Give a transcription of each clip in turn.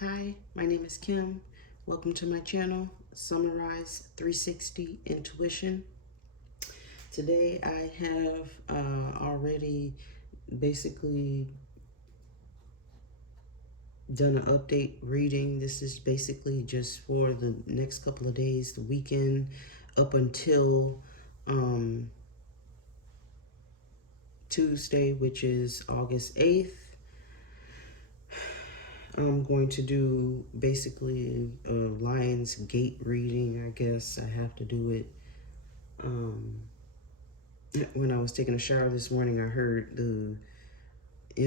Hi, my name is Kim. Welcome to my channel, Summarize 360 Intuition. Today I have already basically done an update reading. This is basically just for the next couple of days, the weekend, up until um, Tuesday, which is August 8th. I'm going to do basically a Lion's Gate reading. I guess I have to do it. When I was taking a shower this morning, I heard the I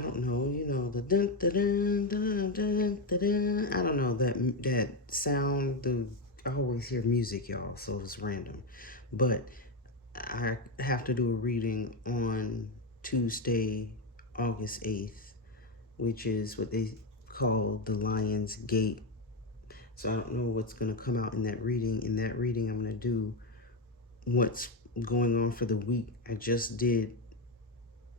don't know, the dun dun dun dun dun dun dun. I don't know that sound. I always hear music, y'all, so it's random. But I have to do a reading on Tuesday, August 8th, which is what they call the Lion's Gate. So I don't know what's gonna come out in that reading. In that reading, I'm gonna do what's going on for the week. I just did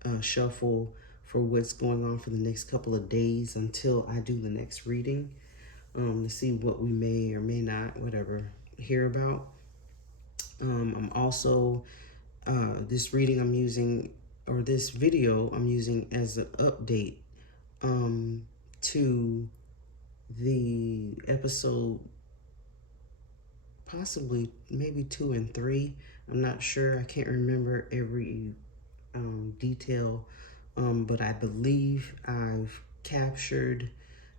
a shuffle for what's going on for the next couple of days until I do the next reading, to see what we may or may not, whatever, hear about. I'm also, this reading I'm using, or this video I'm using as an update to the episode, possibly maybe 2 and 3. I'm not sure. I can't remember every detail, but I believe I've captured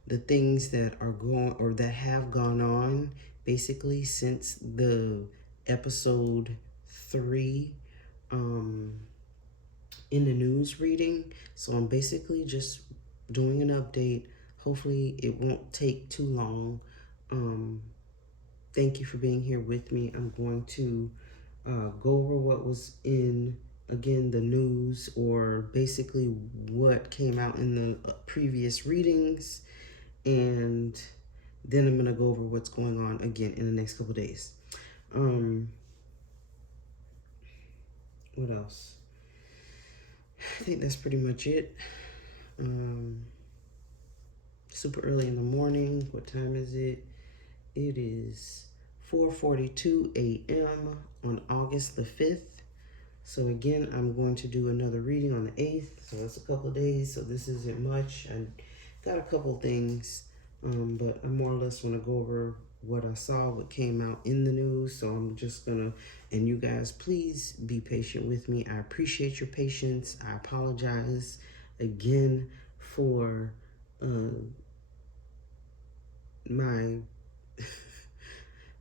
the things that are going or that have gone on basically since the episode 3 in the news reading. So I'm basically just doing an update. Hopefully it won't take too long. Thank you for being here with me. I'm going to go over what was in, again, the news, or basically what came out in the previous readings, and then I'm going to go over what's going on again in the next couple days. What else? I think that's pretty much it. Super early in the morning. What time is it? It is 4:42 a.m. on August the 5th. So again, I'm going to do another reading on the 8th. So that's a couple of days. So this isn't much. I got a couple things, but I more or less want to go over what I saw, what came out in the news. So I'm just gonna, and you guys, please be patient with me. I appreciate your patience. I apologize again for my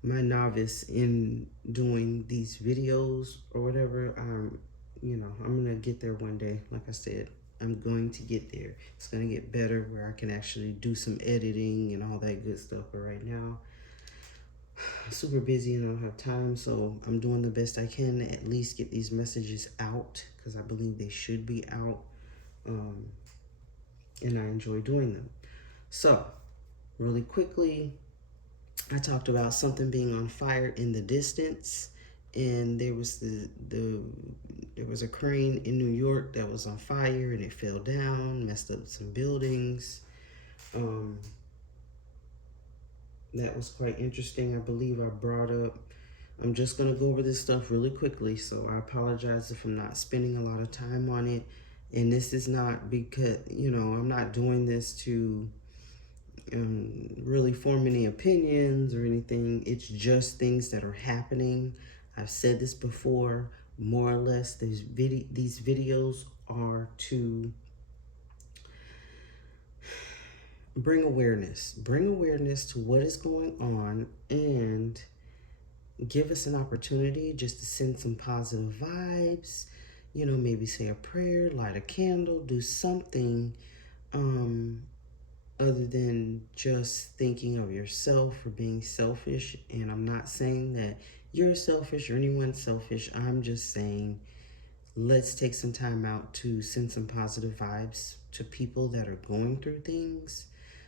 my novice in doing these videos or whatever. I'm gonna get there one day. Like I said, I'm going to get there. It's gonna get better where I can actually do some editing and all that good stuff. But right now, I'm super busy and I don't have time, so I'm doing the best I can to at least get these messages out, because I believe they should be out, and I enjoy doing them. So, really quickly, I talked about something being on fire in the distance, and there was there was a crane in New York that was on fire, and it fell down, messed up some buildings. That was quite interesting. I believe I brought up. I'm just gonna go over this stuff really quickly, so I apologize if I'm not spending a lot of time on it. And this is not because, I'm not doing this to really form any opinions or anything. It's just things that are happening. I've said this before, more or less. These videos are to bring awareness to what is going on, and give us an opportunity just to send some positive vibes. Maybe say a prayer, light a candle, do something other than just thinking of yourself or being selfish. And I'm not saying that you're selfish or anyone's selfish. I'm just saying let's take some time out to send some positive vibes to people that are going through things.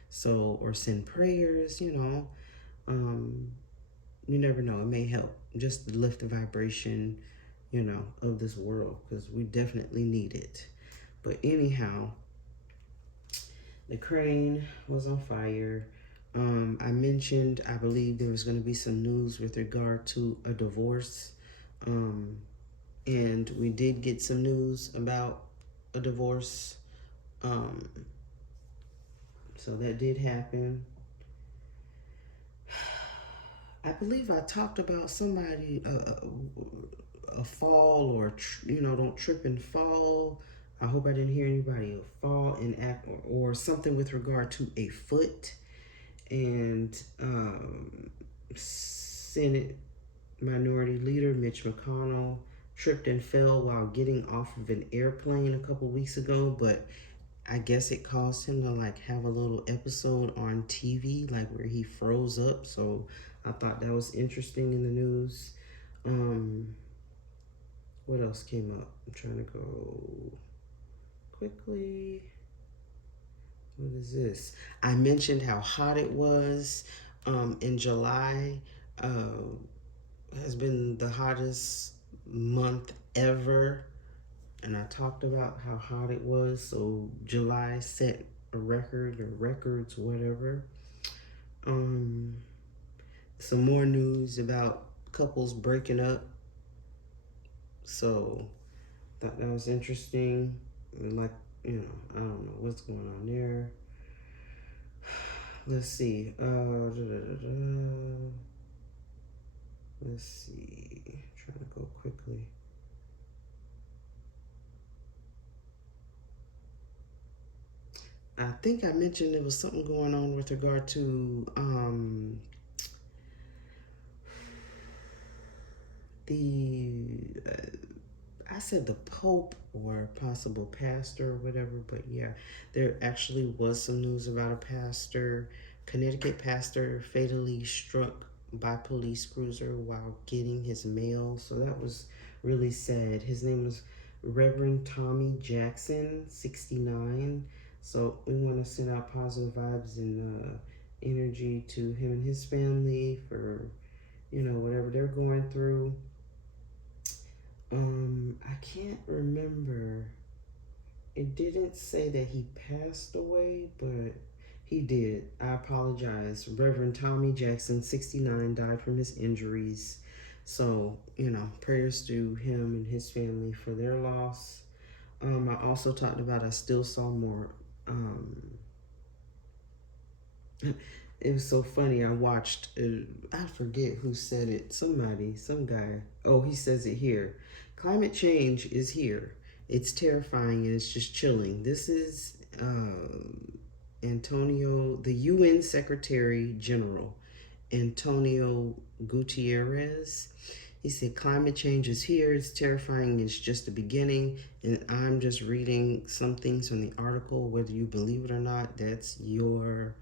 So, or send prayers, you never know. It may help just to lift the vibration, of this world, because we definitely need it. But anyhow, The crane was on fire. I mentioned, I believe there was going to be some news with regard to a divorce. Um, and we did get some news about a divorce. Um, so that did happen. I believe I talked about somebody, a fall or, don't trip and fall. I hope I didn't hear anybody fall and act or something with regard to a foot. And Senate Minority Leader Mitch McConnell tripped and fell while getting off of an airplane a couple weeks ago, but I guess it caused him to like have a little episode on TV, like where he froze up. So I thought that was interesting in the news. Um, what else came up? I'm trying to go quickly. What is this? I mentioned how hot it was in July. Has been the hottest month ever. And I talked about how hot it was. So July set a record or records, whatever. Um, some more news about couples breaking up. So thought that was interesting. Like, I don't know what's going on there. Let's see. Let's see. Trying to go quickly. I think I mentioned there was something going on with regard to the I said the Pope or possible pastor or whatever, but yeah, there actually was some news about a pastor, Connecticut pastor, fatally struck by police cruiser while getting his mail. So that was really sad. His name was Reverend Tommy Jackson, 69. So we want to send out positive vibes and energy to him and his family for, whatever they're going through. I can't remember. It didn't say that he passed away, but he did. I apologize. Reverend Tommy Jackson, 69, died from his injuries. So, prayers to him and his family for their loss. I also talked about I still saw more. It was so funny. I watched, I forget who said it. Somebody, some guy. Oh, he says it here. Climate change is here. It's terrifying and it's just chilling. This is Antonio, the UN Secretary General, Antonio Gutierrez. He said, climate change is here. It's terrifying. It's just the beginning. And I'm just reading some things from the article. Whether you believe it or not, that's your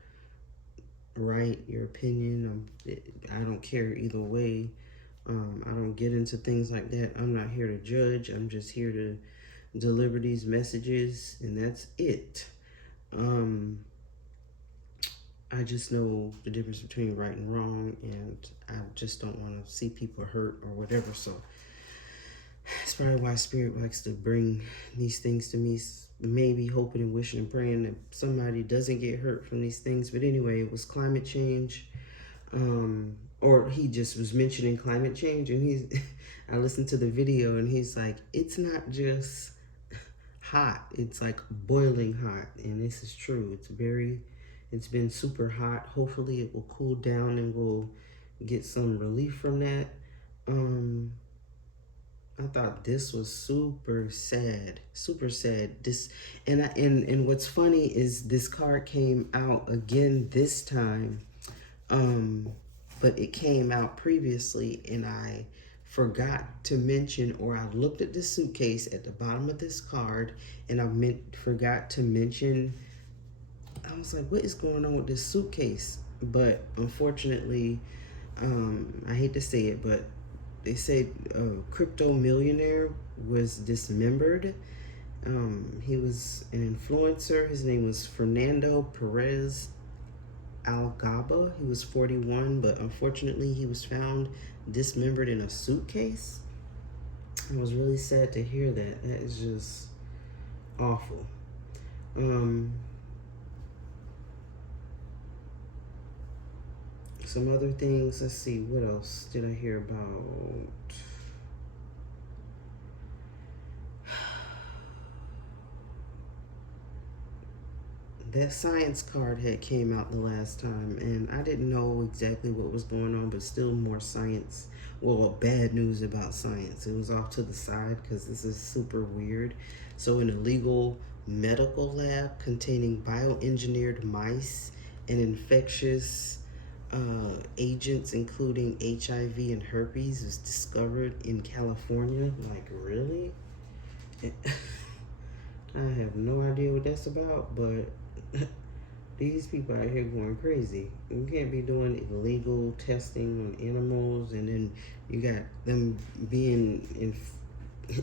right, your opinion. I don't care either way. I don't get into things like that. I'm not here to judge. I'm just here to deliver these messages, and that's it. I just know the difference between right and wrong, and I just don't want to see people hurt or whatever. So that's probably why Spirit likes to bring these things to me, maybe hoping and wishing and praying that somebody doesn't get hurt from these things. But anyway, it was climate change. Or he just was mentioning climate change, and I listened to the video, and he's like, it's not just hot, it's like boiling hot. And this is true. It's been super hot. Hopefully it will cool down and we'll get some relief from that. I thought this was super sad, super sad. And what's funny is this card came out again this time, but it came out previously, and I forgot to mention, or I looked at the suitcase at the bottom of this card, and forgot to mention. I was like, what is going on with this suitcase? But unfortunately, I hate to say it, but they said a crypto millionaire was dismembered. He was an influencer. His name was Fernando Perez Algaba. He was 41, but unfortunately he was found dismembered in a suitcase. I was really sad to hear that. That is just awful. Some other things. Let's see. What else did I hear about? That science card had came out the last time, and I didn't know exactly what was going on, but still more science. Well, bad news about science. It was off to the side because this is super weird. So, an illegal medical lab containing bioengineered mice and infectious agents, including HIV and herpes, was discovered in California. Like, really? I have no idea what that's about, but these people out here going crazy. You can't be doing illegal testing on animals, and then you got them being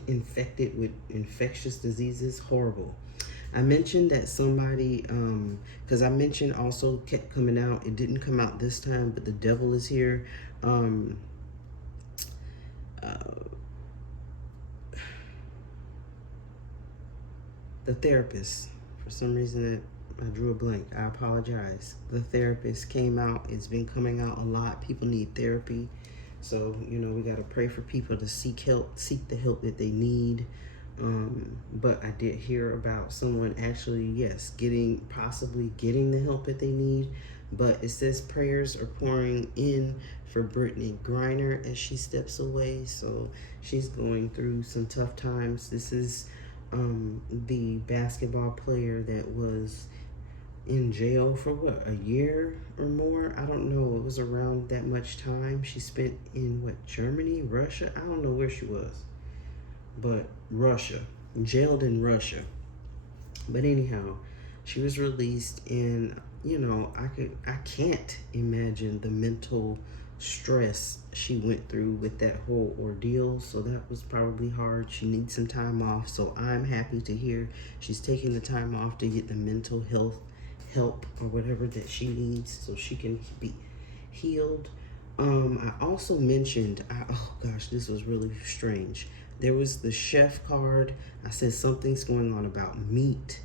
infected with infectious diseases. Horrible. I mentioned that somebody, because I mentioned also kept coming out. It didn't come out this time, but The Devil Is Here. The Therapist. For some reason, I drew a blank. I apologize. The Therapist came out. It's been coming out a lot. People need therapy. So, we got to pray for people to seek help, seek the help that they need. But I did hear about someone actually, yes, possibly getting the help that they need. But it says prayers are pouring in for Brittany Griner as she steps away. So she's going through some tough times. This is the basketball player that was in jail for what, a year or more? I don't know. It was around that much time. She spent in Germany, Russia? I don't know where she was. But Russia, jailed in Russia. But anyhow, she was released, and I can't imagine the mental stress she went through with that whole ordeal. So that was probably hard. She needs some time off. So I'm happy to hear she's taking the time off to get the mental health help or whatever that she needs so she can be healed. I also mentioned, oh gosh, this was really strange. There was the chef card. I said something's going on about meat,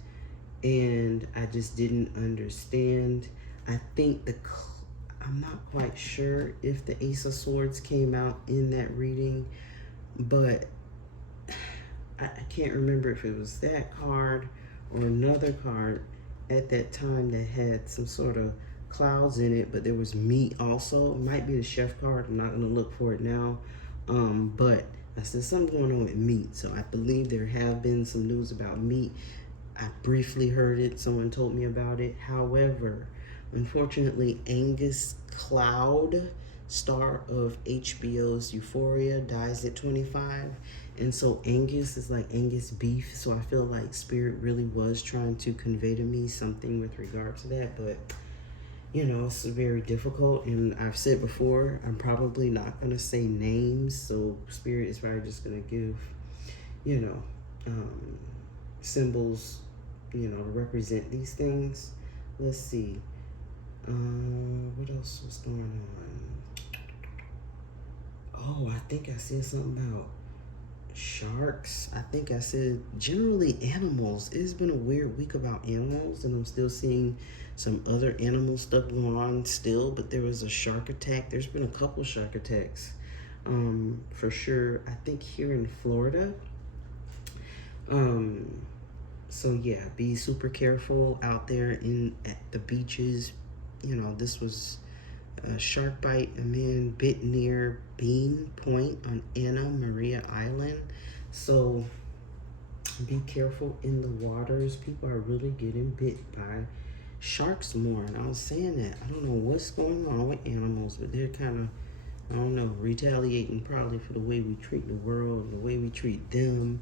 and I just didn't understand. I think I'm not quite sure if the Ace of Swords came out in that reading, but I can't remember if it was that card or another card at that time that had some sort of clouds in it, but there was meat also. It might be the chef card. I'm not going to look for it now. But I said something going on with meat. So I believe there have been some news about meat. I briefly heard it. Someone told me about it. However, unfortunately, Angus Cloud, star of HBO's Euphoria, dies at 25. And so Angus is like Angus beef. So I feel like Spirit really was trying to convey to me something with regard to that. But, it's very difficult. And I've said before, I'm probably not going to say names. So Spirit is probably just going to give, symbols, to represent these things. Let's see. What else was going on? Oh, I think I said something about sharks. I think I said generally animals. It's been a weird week about animals, and I'm still seeing some other animal stuff going on still, but there was a shark attack. There's been a couple shark attacks, for sure. I think here in Florida. So yeah, be super careful out there at the beaches. This was a shark bite. A man bit near Bean Point on Anna Maria Island. So be careful in the waters. People are really getting bit by sharks more. And I was saying that I don't know what's going on with animals, but they're kind of, I don't know, retaliating probably for the way we treat the world, the way we treat them.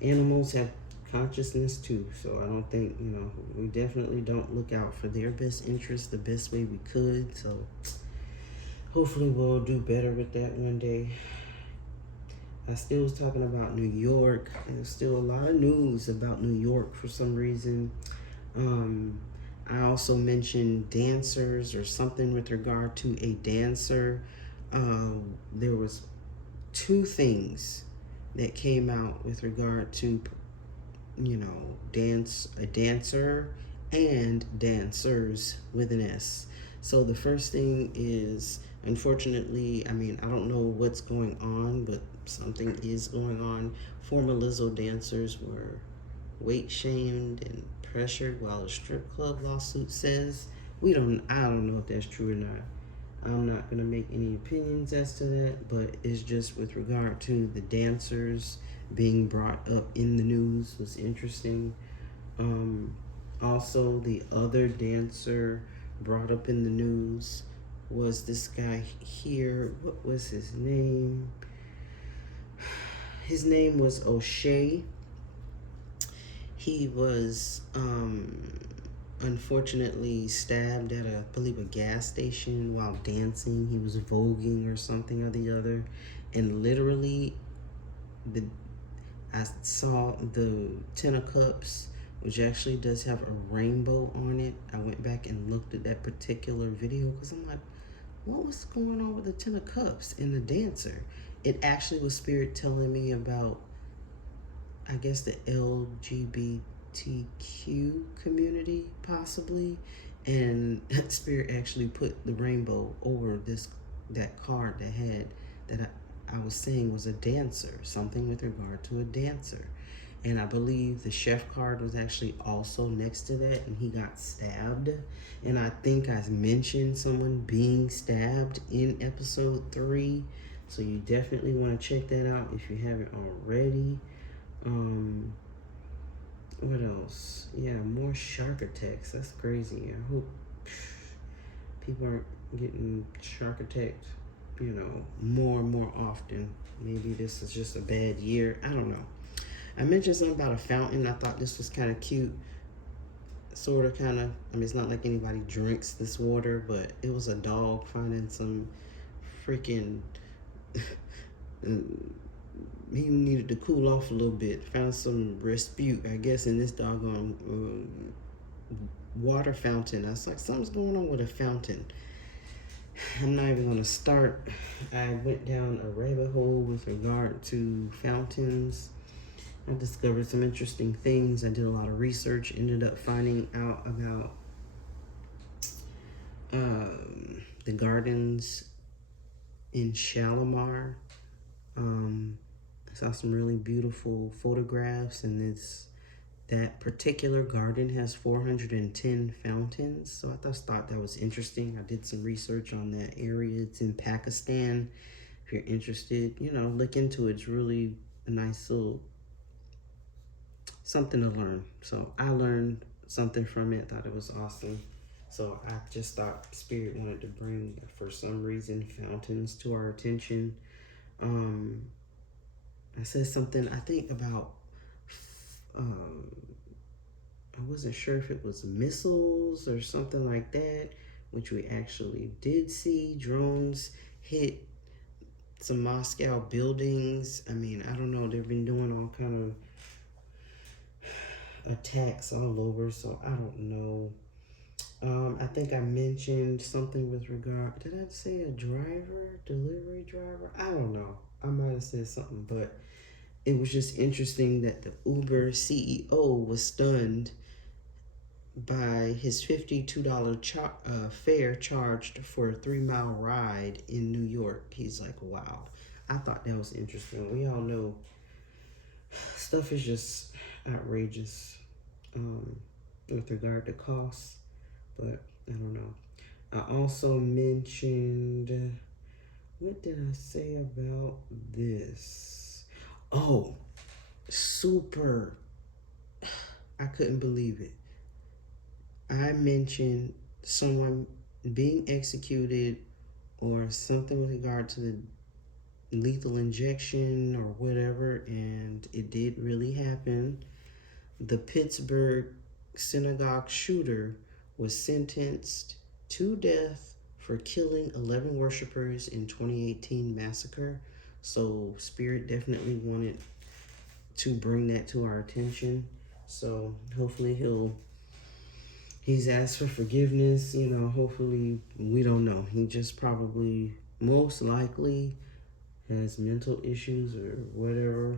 Animals have consciousness too, so I don't think, we definitely don't look out for their best interest the best way we could. So hopefully we'll do better with that one day. I still was talking about New York. There's still a lot of news about New York for some reason. I also mentioned dancers or something with regard to a dancer. There was two things that came out with regard to, a dancer and dancers with an S. So the first thing is, unfortunately, I mean, I don't know what's going on, but something is going on. Former Lizzo dancers were weight shamed and pressured while a strip club lawsuit says. I don't know if that's true or not. I'm not going to make any opinions as to that, but it's just with regard to the dancers being brought up in the news was interesting. Um, Also, the other dancer brought up in the news was this guy here. What was his name? His name was O'Shea. He was unfortunately stabbed at I believe a gas station while dancing. He was voguing or something or the other, and literally, the I saw the Ten of Cups, which actually does have a rainbow on it. I went back and looked at that particular video because I'm like, what was going on with the Ten of Cups and the dancer? It actually was Spirit telling me about, I guess, the LGBTQ community, possibly. And Spirit actually put the rainbow over that card that I was saying was a dancer, something with regard to a dancer. And I believe the chef card was actually also next to that, and he got stabbed. And I think I mentioned someone being stabbed in episode 3. So you definitely want to check that out if you haven't already. What else? Yeah, more shark attacks. That's crazy. I hope people aren't getting shark attacked, more and more often. Maybe this is just a bad year. I don't know. I mentioned something about a fountain. I thought this was kind of cute. Sort of, kind of. I mean, it's not like anybody drinks this water, but it was a dog finding some freaking. He needed to cool off a little bit. Found some respite, I guess, in this doggone water fountain. I was like, something's going on with a fountain. I'm not even gonna start. I went down a rabbit hole with regard to fountains. I discovered some interesting things. I did a lot of research, ended up finding out about the gardens in Shalimar. I saw some really beautiful photographs, and that particular garden has 410 fountains. So I just thought that was interesting. I did some research on that area. It's in Pakistan. If you're interested, look into it. It's really a nice little something to learn. So I learned something from it. Thought it was awesome. So I just thought Spirit wanted to bring, for some reason, fountains to our attention. I said something, I think, about, I wasn't sure if it was missiles or something like that, which we actually did see. Drones hit some Moscow buildings. I mean, I don't know. They've been doing all kind of attacks all over, so I don't know. I think I mentioned something with regard, did I say a delivery driver? I don't know. I might have said something, but it was just interesting that the Uber CEO was stunned by his $52 fare charged for a 3-mile ride in New York. He's like, wow. I thought that was interesting. We all know stuff is just outrageous with regard to costs, but I don't know. I also mentioned, what did I say about this? Oh, super. I couldn't believe it. I mentioned someone being executed or something with regard to the lethal injection or whatever, and it did really happen. The Pittsburgh synagogue shooter was sentenced to death for killing 11 worshipers in 2018 massacre. So Spirit definitely wanted to bring that to our attention. So hopefully he's asked for forgiveness. Hopefully, we don't know. He just probably, most likely, has mental issues or whatever.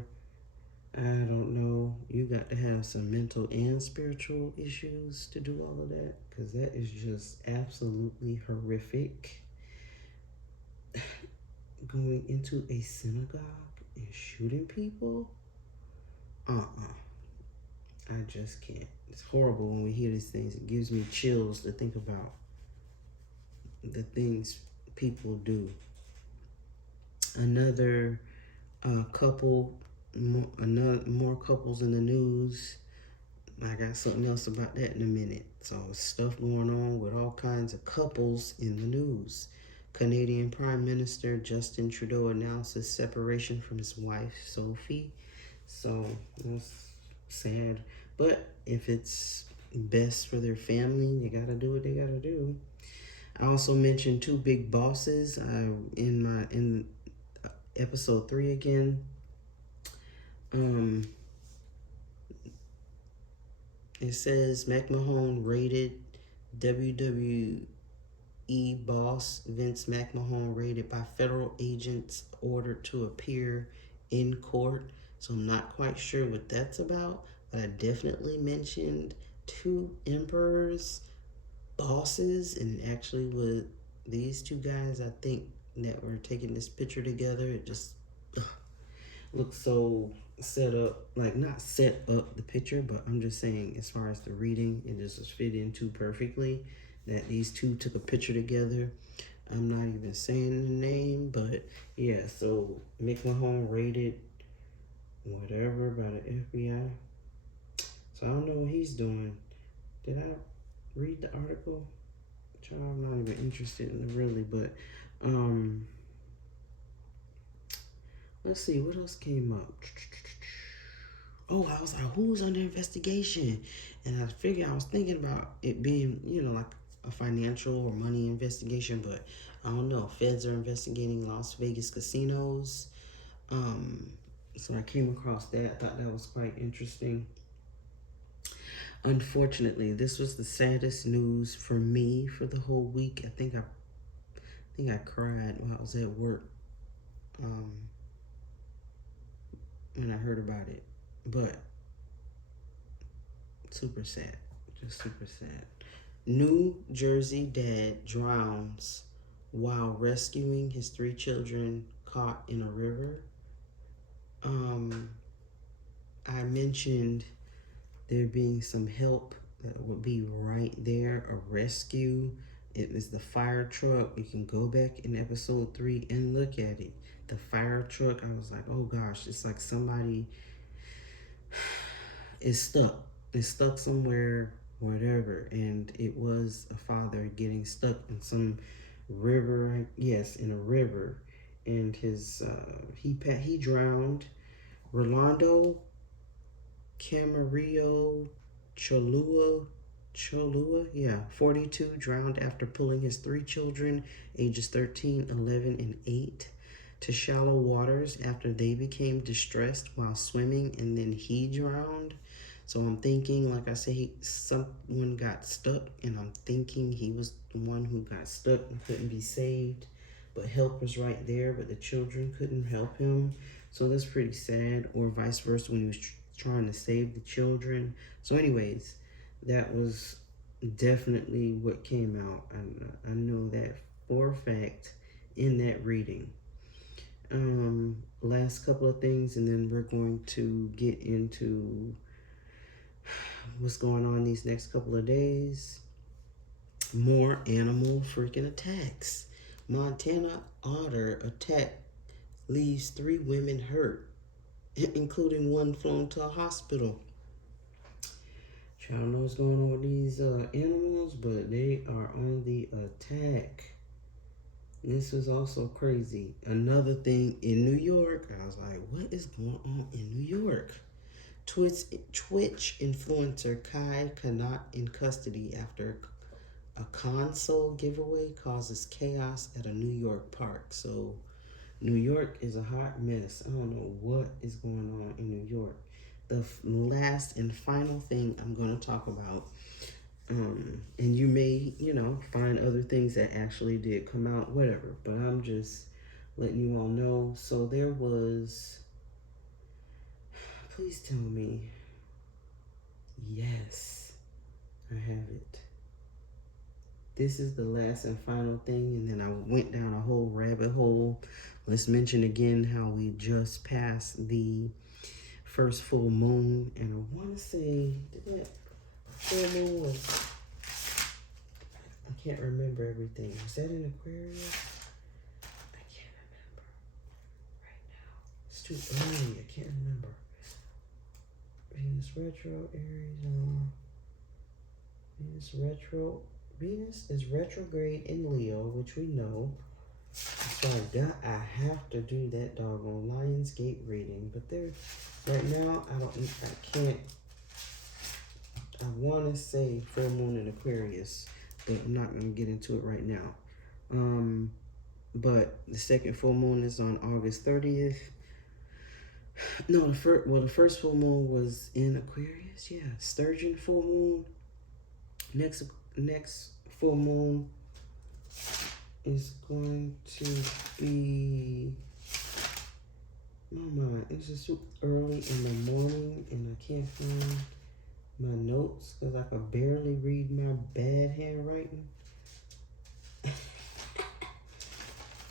I don't know. You got to have some mental and spiritual issues to do all of that because that is just absolutely horrific. Going into a synagogue and shooting people? I just can't. It's horrible when we hear these things. It gives me chills to think about the things people do. Another couple, more couples in the news. I got something else about that in a minute. So, stuff going on with all kinds of couples in the news. Canadian Prime Minister Justin Trudeau announces separation from his wife, Sophie. So, that's sad. But if it's best for their family, they gotta do what they gotta do. I also mentioned two big bosses in episode 3 again. Um, it says McMahon rated WWE boss Vince McMahon raided by federal agents ordered to appear in court. So I'm not quite sure what that's about, but I definitely mentioned two emperors, bosses, and actually with these two guys, I think that were taking this picture together. It just looks so set up, like not set up the picture, but I'm just saying as far as the reading, it just was fit in too perfectly that these two took a picture together. I'm not even saying the name, but yeah, so McMahon raided whatever by the FBI. So I don't know what he's doing. Did I read the article? Child, I'm not even interested in it really, but let's see what else came up. Oh, I was like, who's under investigation? And I was thinking about it being, like a financial or money investigation, but I don't know. Feds are investigating Las Vegas casinos. Um, so I came across that. I thought that was quite interesting. Unfortunately, this was the saddest news for me for the whole week. I think I cried while I was at work um, when I heard about it. But super sad, just super sad. New Jersey dad drowns while rescuing his 3 children caught in a river. Um, I mentioned there being some help that would be right there, a rescue. It was the fire truck. You can go back in episode 3 and look at it. The fire truck, I was like, oh gosh, it's like somebody is stuck. It's stuck somewhere, whatever. And it was a father getting stuck in some river. Yes, in a river, and he drowned. Rolando Camarillo Cholua, yeah, 42, drowned after pulling his 3 children, ages 13, 11, and 8, to shallow waters after they became distressed while swimming, and then he drowned. So I'm thinking, like I said, someone got stuck, and I'm thinking he was the one who got stuck and couldn't be saved, but help was right there, but the children couldn't help him. So that's pretty sad, or vice versa when he was trying to save the children. So, anyways, that was definitely what came out. I know that for a fact in that reading. Last couple of things, and then we're going to get into what's going on these next couple of days. More animal freaking attacks. Montana otter attack leaves 3 women hurt, including one flown to a hospital. I don't know what's going on with these animals, but they are on the attack. This was also crazy. Another thing in New York, I was like, what is going on in New York? Twitch influencer Kai Kanat in custody after a console giveaway causes chaos at a New York park. So New York is a hot mess. I don't know what is going on in New York. The last and final thing I'm going to talk about, and you may, find other things that actually did come out, whatever, but I'm just letting you all know. So there was Please tell me. Yes, I have it. This is the last and final thing, and then I went down a whole rabbit hole. Let's mention again how we just passed the first full moon, and I want to say that full moon was, I can't remember everything. Was that in Aquarius? I can't remember right now. It's too early. I can't remember. Venus retro, Aries, Venus retro. Venus is retrograde in Leo, which we know. So I have to do that doggone Lionsgate reading. But there, right now, I can't. I want to say full moon in Aquarius, but I'm not going to get into it right now. But the second full moon is on August 30th. No, the first full moon was in Aquarius. Yeah, Sturgeon full moon. Next full moon is going to be, oh my, it's just too early in the morning and I can't find my notes because I could barely read my bad handwriting.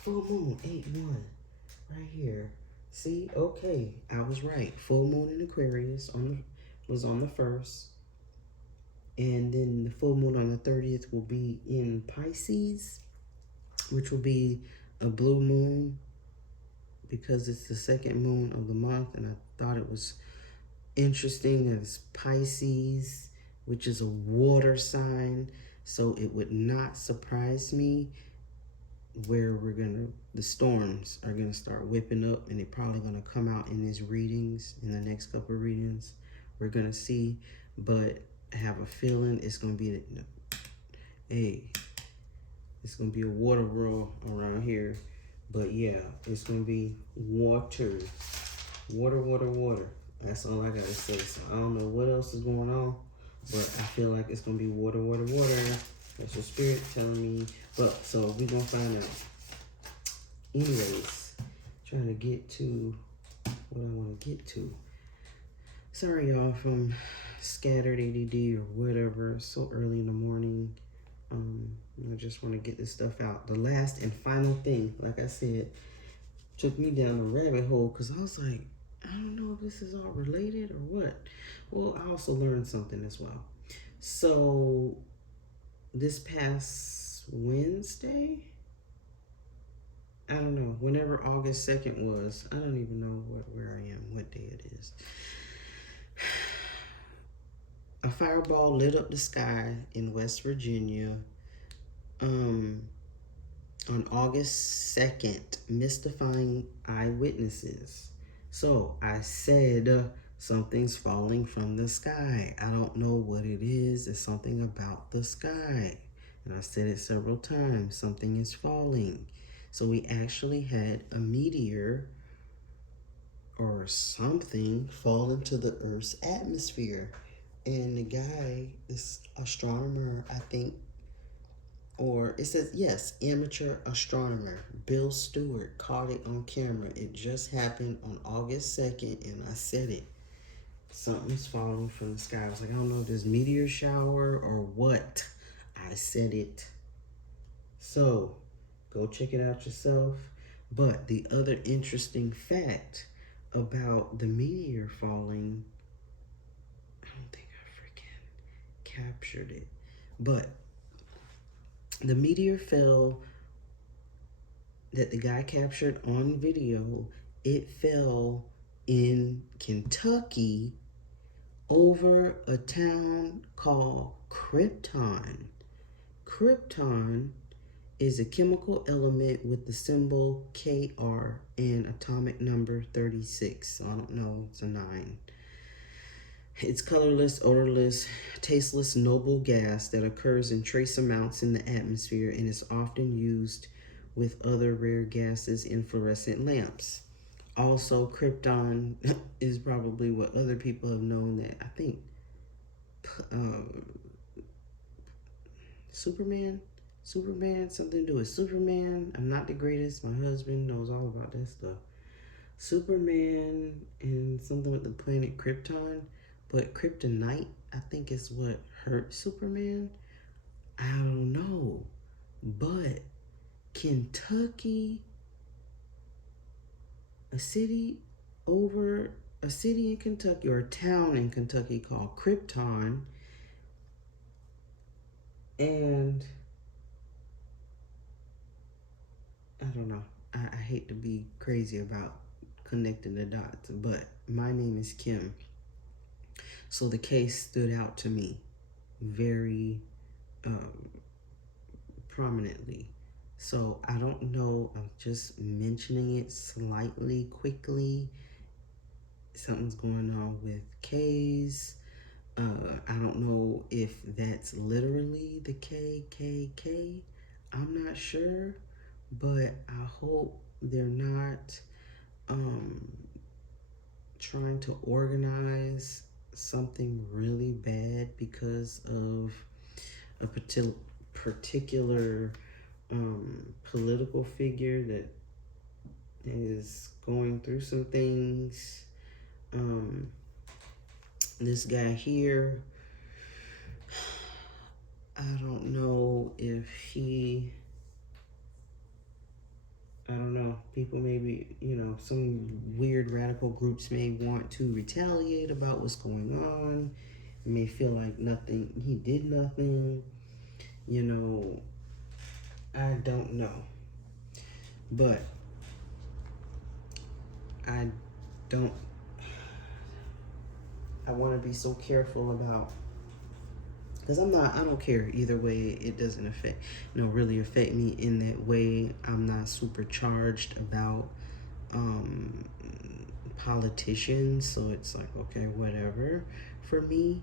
Full moon 8-1 right here. See, okay, I was right. Full moon in Aquarius was on the 1st. And then the full moon on the 30th will be in Pisces, which will be a blue moon because it's the second moon of the month. And I thought it was interesting that it's Pisces, which is a water sign. So it would not surprise me where the storms are gonna start whipping up, and they're probably gonna come out in these readings, in the next couple of readings. We're gonna see, but I have a feeling it's gonna be it's gonna be a water world around here. But yeah, it's gonna be water. Water. That's all I gotta say. So I don't know what else is going on, but I feel like it's gonna be water. That's your spirit telling me. But so we're gonna find out. Anyways, trying to get to what I want to get to. Sorry y'all from scattered ADD or whatever. So early in the morning. I just want to get this stuff out. The last and final thing, like I said, took me down the rabbit hole because I was like, I don't know if this is all related or what. Well, I also learned something as well. So this past Wednesday, I don't know, whenever August 2nd was, I don't even know where I am, what day it is. A fireball lit up the sky in West Virginia on August 2nd, mystifying eyewitnesses. So I said, something's falling from the sky. I don't know what it is. It's something about the sky. And I said it several times. Something is falling. So we actually had a meteor or something fall into the Earth's atmosphere. And the guy, this astronomer, I think, or it says, yes, amateur astronomer Bill Stewart caught it on camera. It just happened on August 2nd, and I said it. Something's falling from the sky. I was like, I don't know if there's meteor shower or what. I said it. So, go check it out yourself. But the other interesting fact about the meteor falling, I don't think I freaking captured it. But the meteor fell that the guy captured on video, it fell in Kentucky over a town called Krypton. Krypton is a chemical element with the symbol Kr and atomic number 36. So I don't know, it's a 9. It's colorless, odorless, tasteless, noble gas that occurs in trace amounts in the atmosphere and is often used with other rare gases in fluorescent lamps. Also, krypton is probably what other people have known that I think Superman, something to do with Superman. I'm not the greatest. My husband knows all about that stuff. Superman and something with the planet Krypton, but kryptonite, I think, is what hurt Superman. I don't know, but Kentucky, a city over a city in Kentucky or a town in Kentucky called Krypton, and I don't know. I hate to be crazy about connecting the dots, but my name is Kim. So the case stood out to me very um, prominently. So I don't know, I'm just mentioning it slightly quickly. Something's going on with K's. I don't know if that's literally the KKK. I'm not sure, but I hope they're not um, trying to organize something really bad because of a particular political figure that is going through some things. Um, this guy here, I don't know if he, I don't know, people maybe, some weird radical groups may want to retaliate about what's going on. It may feel like he did nothing, you know, I don't know. But I don't, I want to be so careful about, because I don't care either way. It doesn't really affect me in that way. I'm not super charged about um, politicians, so it's like, okay, whatever. For me,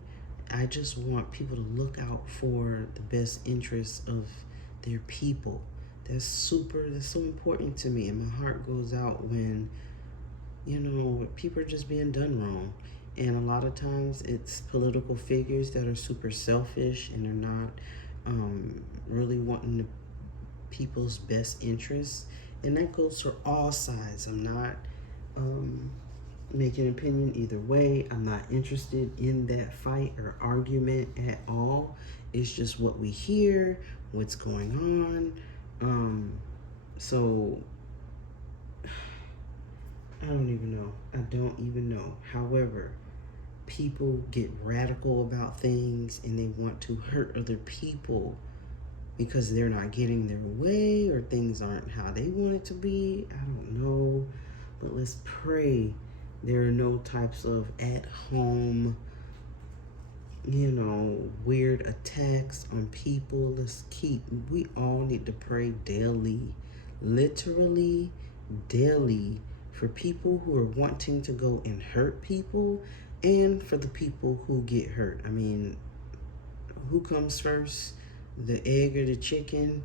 I just want people to look out for the best interests of their people. That's so important to me, and my heart goes out when people are just being done wrong. And a lot of times it's political figures that are super selfish and are not really wanting the people's best interests. And that goes for all sides. I'm not making an opinion either way. I'm not interested in that fight or argument at all. It's just what we hear, what's going on. So I don't even know. I don't even know. However, people get radical about things and they want to hurt other people because they're not getting their way or things aren't how they want it to be. I don't know. But let's pray there are no types of at home, weird attacks on people. We all need to pray daily, literally daily, for people who are wanting to go and hurt people and for the people who get hurt. I mean, who comes first, the egg or the chicken?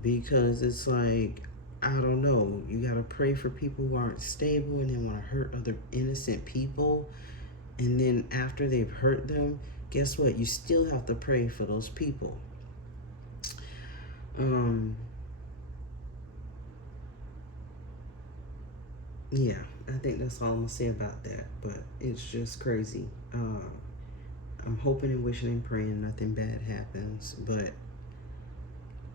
Because it's like, I don't know. You got to pray for people who aren't stable and they want to hurt other innocent people. And then after they've hurt them, guess what? You still have to pray for those people. Yeah, I think that's all I'm gonna say about that. But it's just crazy. I'm hoping and wishing and praying nothing bad happens. But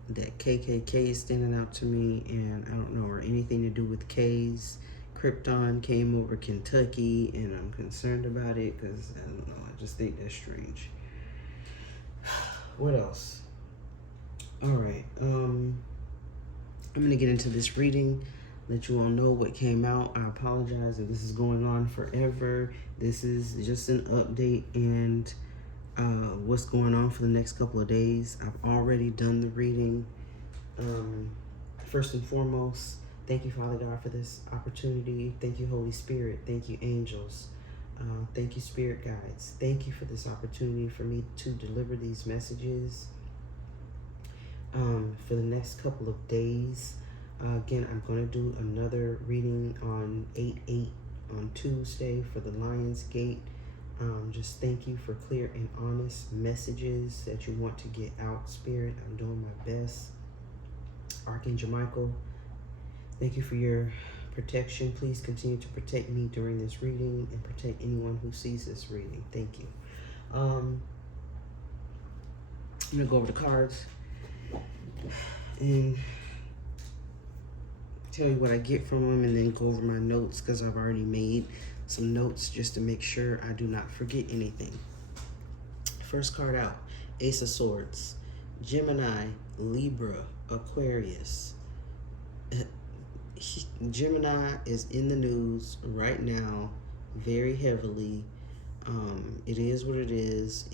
that KKK is standing out to me, and I don't know, or anything to do with K's. Krypton came over Kentucky, and I'm concerned about it because I don't know. I just think that's strange. What else? All right. I'm gonna get into this reading. Let you all know what came out. I apologize if this is going on forever. This is just an update and what's going on for the next couple of days. I've already done the reading. First and foremost, thank you, Father God, for this opportunity. Thank you, Holy Spirit. Thank you, angels. Thank you, spirit guides. Thank you for this opportunity for me to deliver these messages for the next couple of days. Again, I'm going to do another reading on 8/8 on Tuesday for the Lion's Gate. Just thank you for clear and honest messages that you want to get out, Spirit. I'm doing my best. Archangel Michael, thank you for your protection. Please continue to protect me during this reading and protect anyone who sees this reading. Thank you. I'm going to go over the cards and tell you what I get from them, and then go over my notes because I've already made some notes just to make sure I do not forget anything. First card out, Ace of Swords, Gemini, Libra, Aquarius. Gemini is in the news right now very heavily. It is what it is.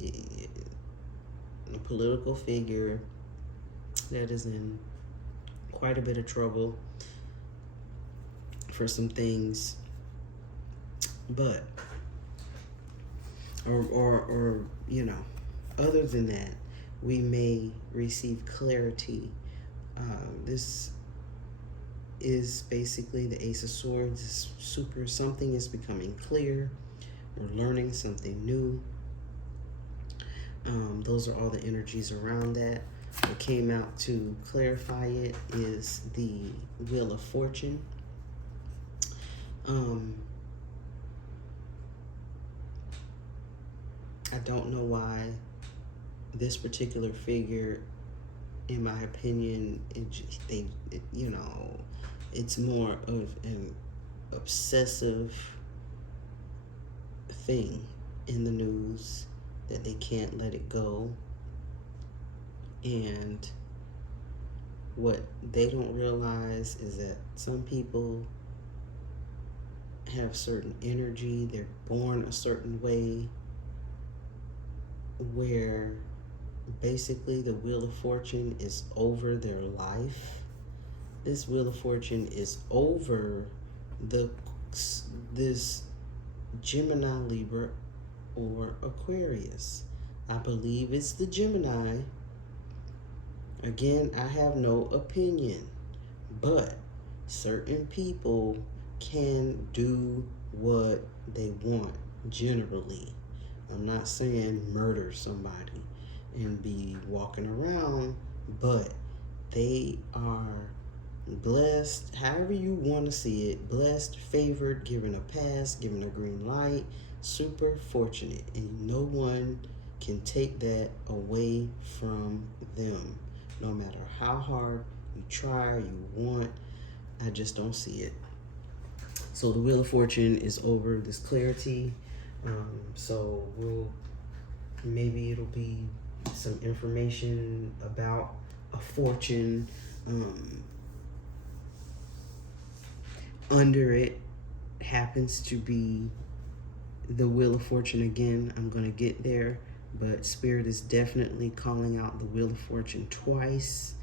A political figure that is in quite a bit of trouble for some things, but or you know, other than that, we may receive clarity. This is basically the Ace of Swords. It's something is becoming clear. We're learning something new. Those are all the energies around that. What came out to clarify it is the Wheel of Fortune. I don't know why this particular figure, in my opinion, it's more of an obsessive thing in the news that they can't let it go. And what they don't realize is that some people have certain energy, they're born a certain way, where basically the Wheel of Fortune is over their life. This Wheel of Fortune is over this Gemini, Libra, or Aquarius. I believe it's the Gemini. Again, I have no opinion, but certain people can do what they want generally. I'm not saying murder somebody and be walking around, but they are blessed, however you want to see it, blessed, favored, given a pass, given a green light, super fortunate, and no one can take that away from them, no matter how hard you try or you want. I just don't see it. So the Wheel of Fortune is over this clarity. So maybe it'll be some information about a fortune. Under it happens to be the Wheel of Fortune again. I'm going to get there, but Spirit is definitely calling out the Wheel of Fortune twice.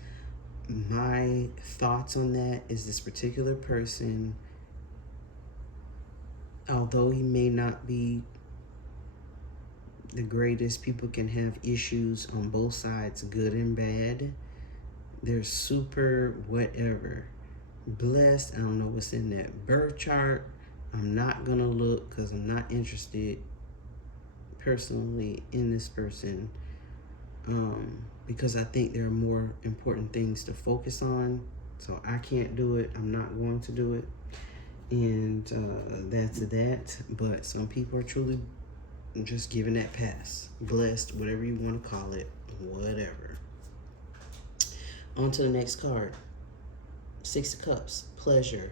My thoughts on that is this particular person, although he may not be the greatest, people can have issues on both sides, good and bad. They're super whatever. Blessed. I don't know what's in that birth chart. I'm not going to look because I'm not interested personally in this person, because I think there are more important things to focus on. So I can't do it. I'm not going to do it. And that's that. But some people are truly just giving that pass. Blessed, whatever you want to call it, whatever. On to the next card. Six of Cups, pleasure.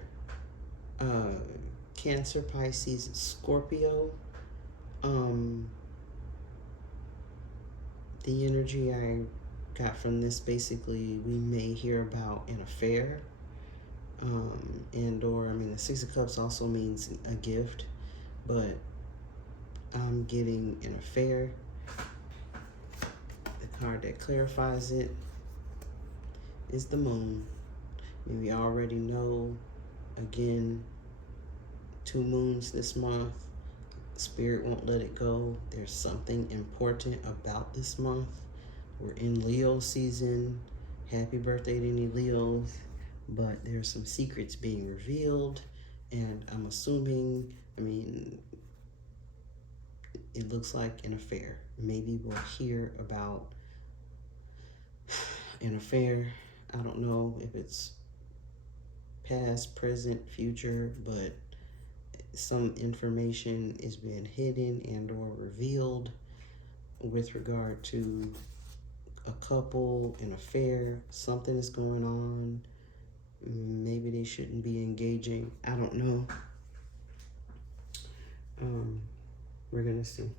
Cancer, Pisces, Scorpio. The energy I got from this, basically, we may hear about an affair. The Six of Cups also means a gift, but I'm getting an affair. The card that clarifies it is the Moon. We already know, again, 2 moons this month. Spirit won't let it go. There's something important about this month. We're in Leo season. Happy birthday to any Leos. But there's some secrets being revealed. And I'm assuming, it looks like an affair. Maybe we'll hear about an affair. I don't know if it's past, present, future, but some information is being hidden and or revealed with regard to a couple, an affair, something is going on. Maybe they shouldn't be engaging. I don't know. We're gonna see.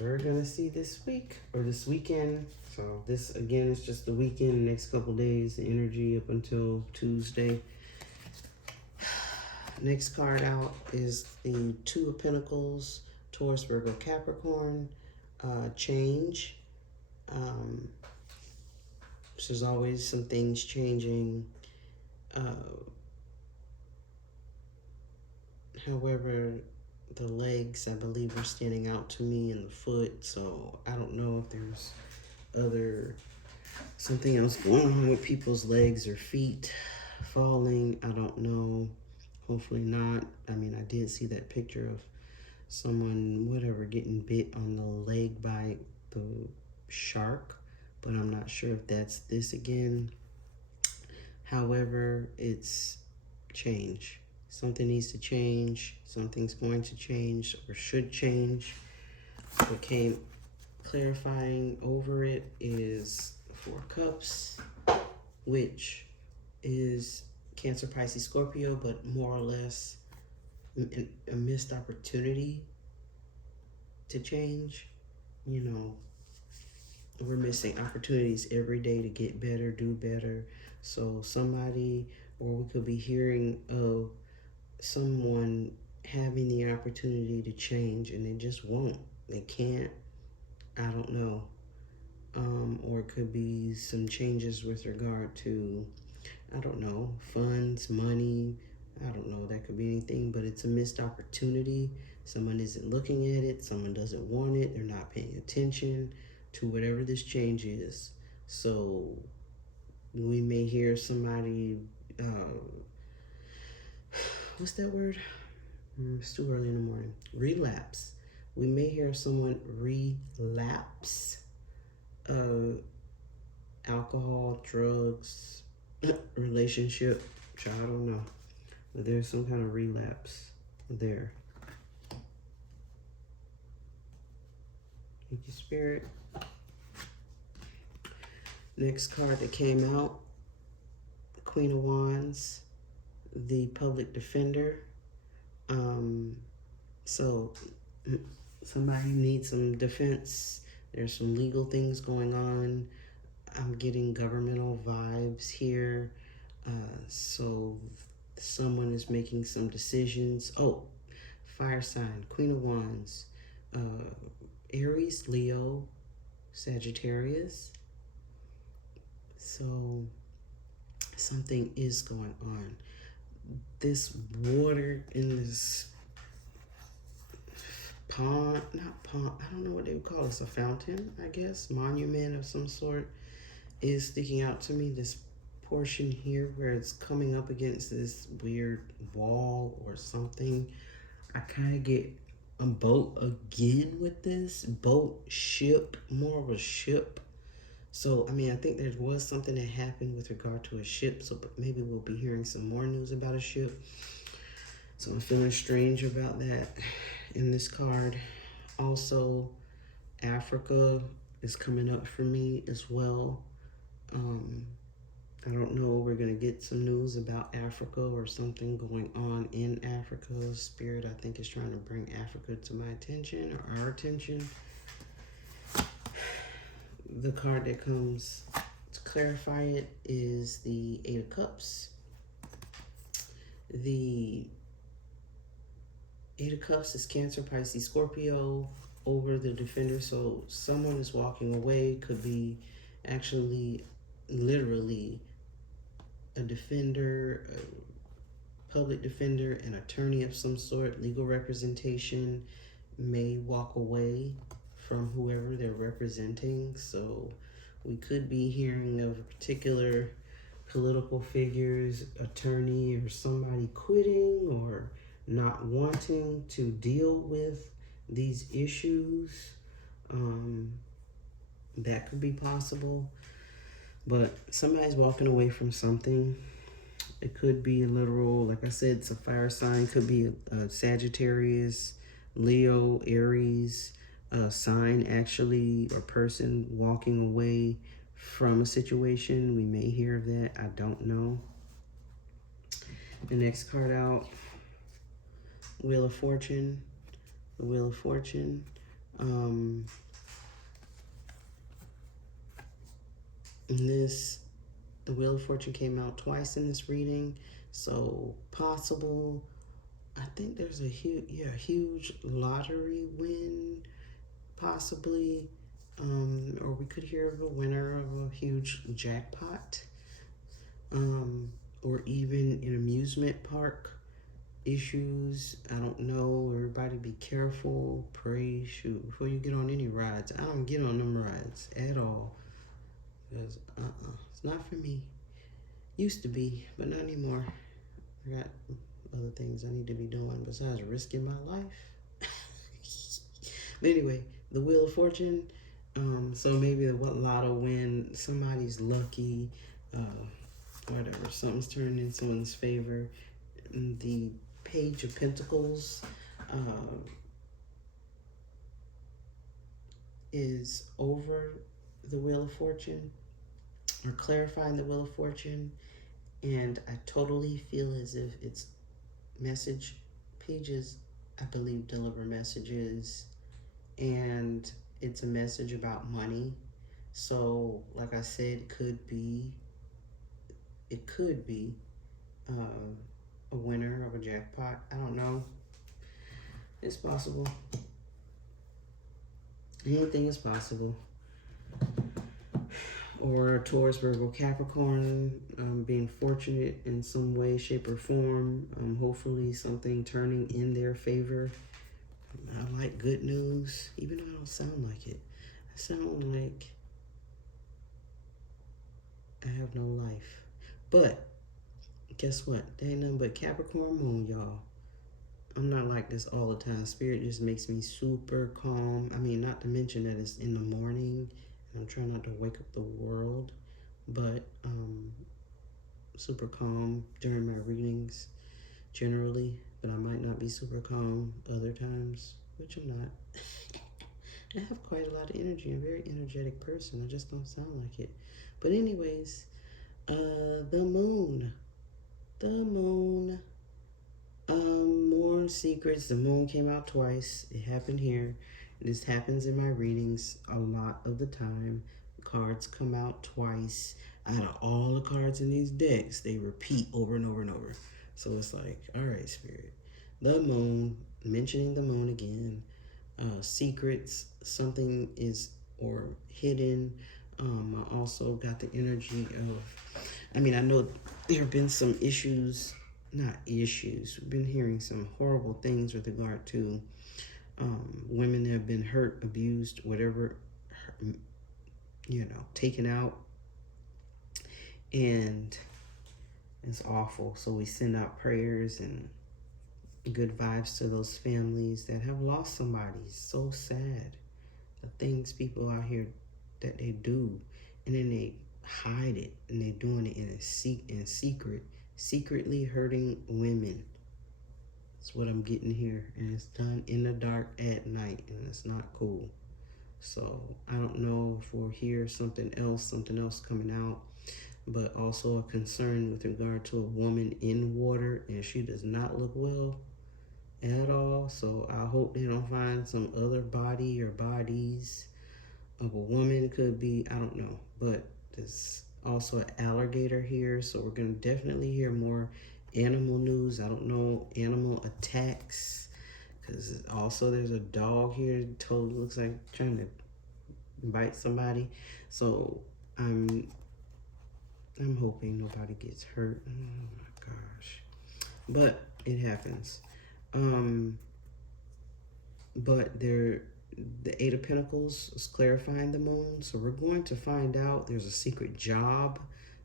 We're gonna see this week or this weekend. So this again is just the weekend, next couple days, the energy up until Tuesday. Next card out is the Two of Pentacles, Taurus, Virgo, Capricorn. Change. So there's always some things changing. However, the legs, I believe, are standing out to me, and the foot. So I don't know if there's something else going on with people's legs or feet falling. I don't know. Hopefully not. I mean, I did see that picture of someone, whatever, getting bit on the leg by the shark, but I'm not sure if that's this again. However, it's change. Something needs to change. Something's going to change or should change. What came clarifying over it is Four of Cups, which is Cancer, Pisces, Scorpio, but more or less a missed opportunity to change. You know, we're missing opportunities every day to get better, do better. So somebody, or we could be hearing of someone having the opportunity to change and they just won't. They can't. I don't know. Or it could be some changes with regard to, I don't know, funds, money. I don't know. That could be anything, but it's a missed opportunity. Someone isn't looking at it. Someone doesn't want it. They're not paying attention to whatever this change is. So we may hear somebody, what's that word? It's too early in the morning. Relapse. We may hear someone relapse. Alcohol, drugs, relationship. I don't know. But there's some kind of relapse there. Thank you, Spirit. Next card that came out, Queen of Wands, the Public Defender. So somebody needs some defense. There's some legal things going on. I'm getting governmental vibes here. So someone is making some decisions. Oh, fire sign, Queen of Wands, Aries, Leo, Sagittarius. So something is going on. This water in this pond, not pond, I don't know what they would call this, a fountain, I guess, monument of some sort, is sticking out to me. This portion here where it's coming up against this weird wall or something. I kind of get a boat again with this. Boat, ship, more of a ship. So, I mean, I think there was something that happened with regard to a ship, so maybe we'll be hearing some more news about a ship. So I'm feeling strange about that in this card. Also, Africa is coming up for me as well. I don't know, we're going to get some news about Africa or something going on in Africa. Spirit, I think, is trying to bring Africa to my attention or our attention. The card that comes to clarify it is the Eight of Cups. The Eight of Cups is Cancer, Pisces, Scorpio over the Defender. So someone is walking away, could be actually literally a defender, a public defender, an attorney of some sort, legal representation, may walk away from whoever they're representing. So we could be hearing of particular political figures, attorney, or somebody quitting or not wanting to deal with these issues. That could be possible. But somebody's walking away from something. It could be a literal, like I said, it's a fire sign. Could be a Sagittarius, Leo, Aries, a sign actually, or person walking away from a situation. We may hear of that. I don't know. The next card out, Wheel of Fortune. The Wheel of Fortune. The Wheel of Fortune came out twice in this reading, so possible. I think there's a huge lottery win, possibly, or we could hear of a winner of a huge jackpot, or even an amusement park issues. I don't know. Everybody be careful. Pray, shoot, before you get on any rides. I don't get on them rides at all. Because, it's not for me. Used to be, but not anymore. I got other things I need to be doing besides risking my life. But anyway, the Wheel of Fortune. So maybe the lotto win, somebody's lucky, whatever. Something's turning in someone's favor. And the Page of Pentacles is over the Wheel of Fortune, or clarifying the Wheel of Fortune. And I totally feel as if it's message pages, I believe, deliver messages, and it's a message about money. So like I said, it could be a winner of a jackpot. I don't know. It's possible. Anything is possible. Or Taurus, Virgo, Capricorn, being fortunate in some way, shape, or form. Hopefully something turning in their favor. I like good news, even though I don't sound like it. I sound like I have no life. But guess what? There ain't nothing but Capricorn moon, y'all. I'm not like this all the time. Spirit just makes me super calm. I mean, not to mention that it's in the morning. I'm trying not to wake up the world, but super calm during my readings generally, but I might not be super calm other times, which I'm not. I have quite a lot of energy. I'm a very energetic person. I just don't sound like it. But anyways, the moon. More secrets. The moon came out twice. It happened here. This happens in my readings a lot of the time. Cards come out twice. Out of all the cards in these decks, they repeat over and over and over. So it's like, all right, Spirit. The moon, mentioning the moon again. Secrets, something is or hidden. I also got the energy of, I mean, I know there have been some issues, not issues. We've been hearing some horrible things with regard to women that have been hurt, abused, whatever, taken out. And it's awful. So we send out prayers and good vibes to those families that have lost somebody. It's so sad. The things people out here that they do, and then they hide it, and they're doing it in secret, secretly hurting women. That's what I'm getting here, and it's done in the dark at night, and it's not cool. So I don't know if we'll hear something else coming out, but also a concern with regard to a woman in water, and she does not look well at all. So I hope they don't find some other body or bodies of a woman. Could be, I don't know, but there's also an alligator here, so we're going to definitely hear more animal news. I don't know, animal attacks, because also there's a dog here, totally looks like trying to bite somebody. So I'm hoping nobody gets hurt. Oh my gosh, but it happens. But the Eight of Pentacles is clarifying the moon. So we're going to find out there's a secret job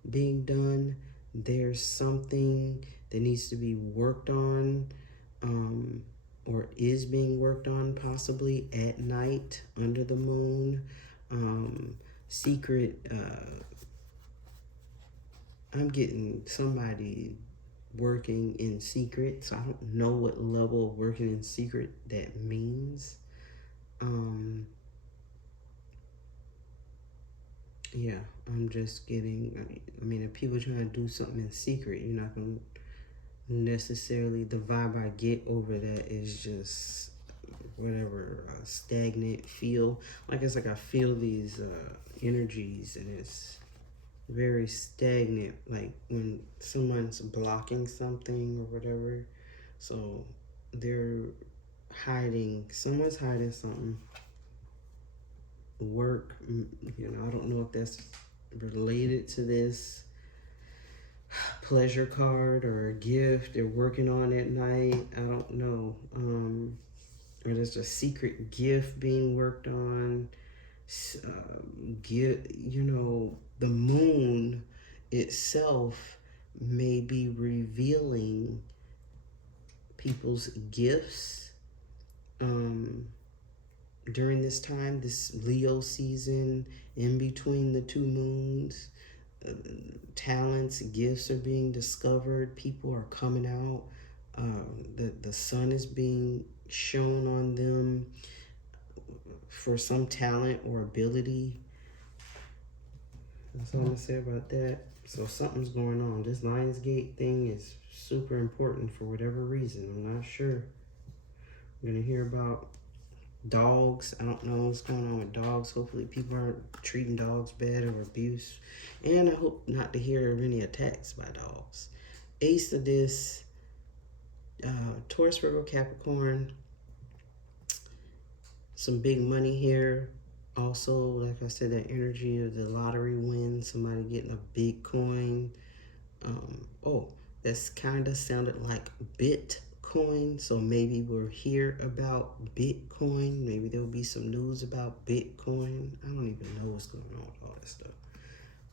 being done. There's something that needs to be worked on, or is being worked on possibly at night under the moon. Secret I'm getting somebody working in secret, so I don't know what level of working in secret that means. Um, yeah, I'm just getting. I mean, if people are trying to do something in secret, you're not gonna necessarily. The vibe I get over that is just whatever stagnant feel. Like it's like I feel these energies, and it's very stagnant. Like when someone's blocking something or whatever, so they're hiding. Someone's hiding something. Work, I don't know if that's related to this pleasure card or a gift they're working on at night. I don't know. Or there's a secret gift being worked on. The moon itself may be revealing people's gifts um, during this time, this Leo season, in between the two moons. uh, Talents, gifts are being discovered. People are coming out. The sun is being shown on them for some talent or ability. That's all I'm gonna say about that. So something's going on. This Lionsgate thing is super important for whatever reason. I'm not sure. We're gonna hear about dogs. I don't know what's going on with dogs. Hopefully people aren't treating dogs bad or abuse. And I hope not to hear of any attacks by dogs. Ace of this, Taurus, Virgo, Capricorn. Some big money here. Also, like I said, that energy of the lottery win, somebody getting a big coin. Oh, that's kind of sounded like Bitcoin. So maybe we'll hear about Bitcoin. Maybe there'll be some news about Bitcoin. I don't even know what's going on with all that stuff.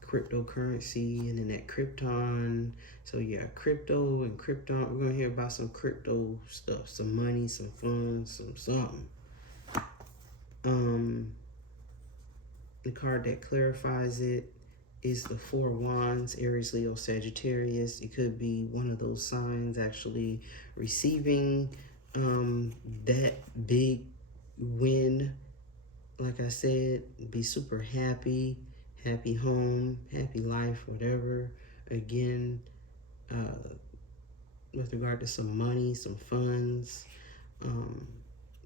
Cryptocurrency and then that Krypton. So yeah, crypto and Krypton. We're gonna hear about some crypto stuff, some money, some funds, some something. Um, the card that clarifies it is the Four Wands, Aries, Leo, Sagittarius. It could be one of those signs actually receiving that big win. Like I said, be super happy, happy home, happy life, whatever. Again, with regard to some money, some funds. Um,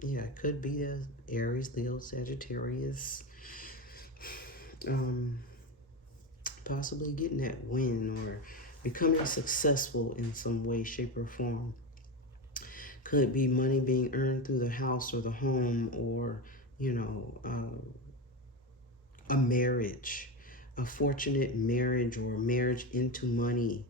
yeah, it could be the Aries, Leo, Sagittarius. Um, Possibly getting that win or becoming successful in some way, shape, or form. Could be money being earned through the house or the home, or a marriage, a fortunate marriage, or a marriage into money,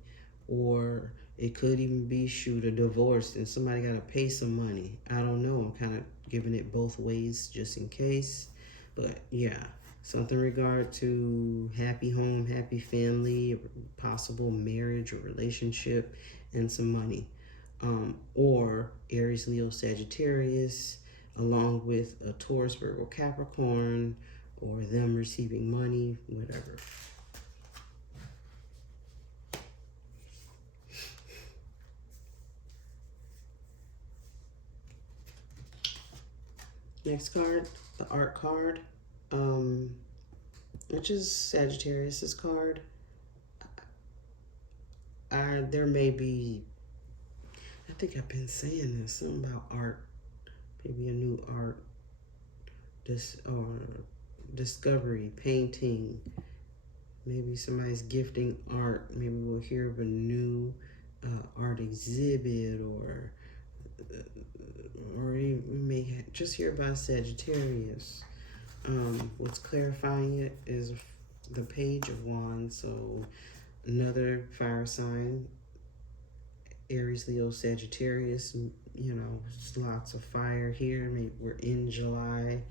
or it could even be a divorce and somebody got to pay some money. I don't know. I'm kind of giving it both ways just in case. But yeah, something in regard to happy home, happy family, possible marriage or relationship, and some money. Or Aries, Leo, Sagittarius, along with a Taurus, Virgo, Capricorn, or them receiving money, whatever. Next card, the art card, which is Sagittarius's card. There may be, I think I've been saying this, something about art, maybe a new art, or discovery, painting. Maybe somebody's gifting art. Maybe we'll hear of a new art exhibit, or we may just hear about Sagittarius. What's clarifying it is the Page of Wands. So another fire sign, Aries, Leo, Sagittarius. Lots of fire here. Maybe we're in July.